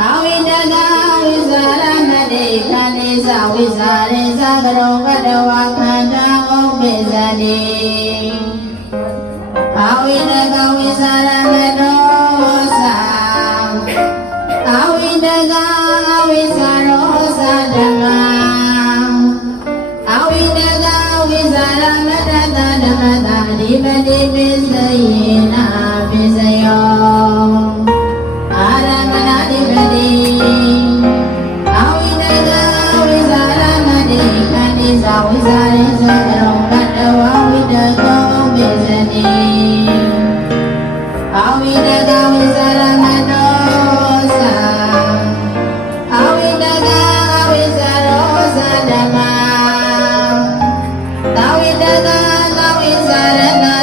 အဝိတကဝိဇာရမတိခန္ဒီသဝိဇာရိသကရောကတဝခန္ဓာဥပ္ပိသတိအဝိတကဝိဇာရမတောသာအဝိတကဝိဇာရောသာဓမ္မအဝိတကဝိဇာရမတတဓမ္မတာအဓိပတိပိစယေနာပိစယောအာရမဏအဓိပတိအဝိတကဝိဇာရမတိခန္ဒီသဝိဇာရိသကရောကတဝဝိတကောပိစတိအဝိတကဝိဇာရမတောသာအဝိတကဝိဇာရောသာဓမ္မသဝိတကဝိဇာရတသာ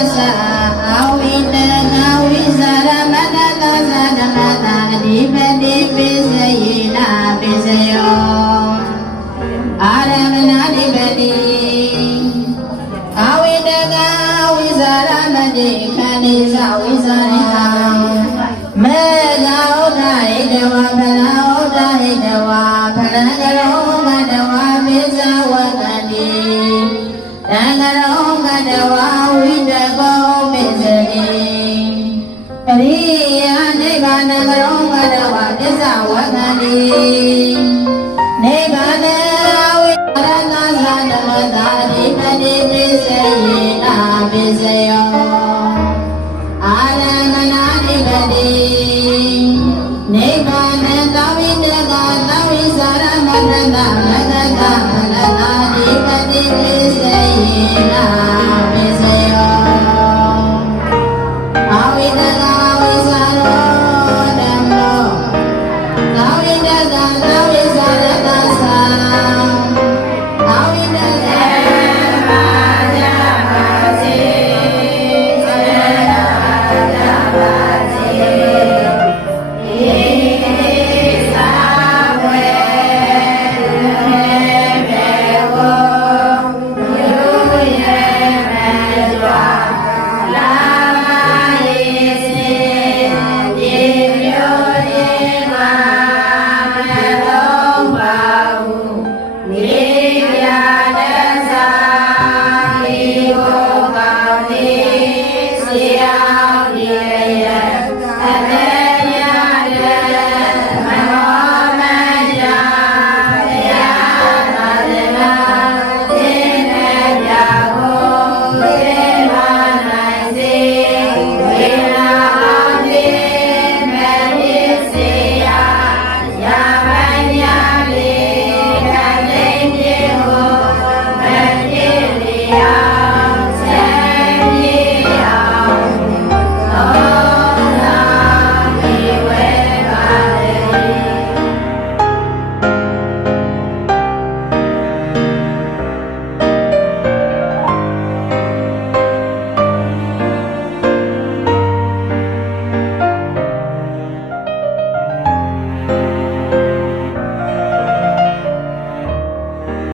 အဝိတကဝိဇာရမတတသာဓမ္မတာအဓိပတိပိစယေနာပိစယောအာရမဏအဓိပတိအဝိတကဝိဇာရမတိခန္ဒီသဝိဇာရိသမေဃဥဒ္ဓဟိတဝဖလဥဒ္ဓဟိတဝဖလကရောမတဝပိဇဝကတိတံကရောကတဝဝိတကောပိစတိပရိယာနိဗ္ဗာန်ကရောကတဝပိဇဝကတိနိဗ္ဗာန်ဝိရဏသဓမ္မတာအဓိပတိပိစယေနာပိစယ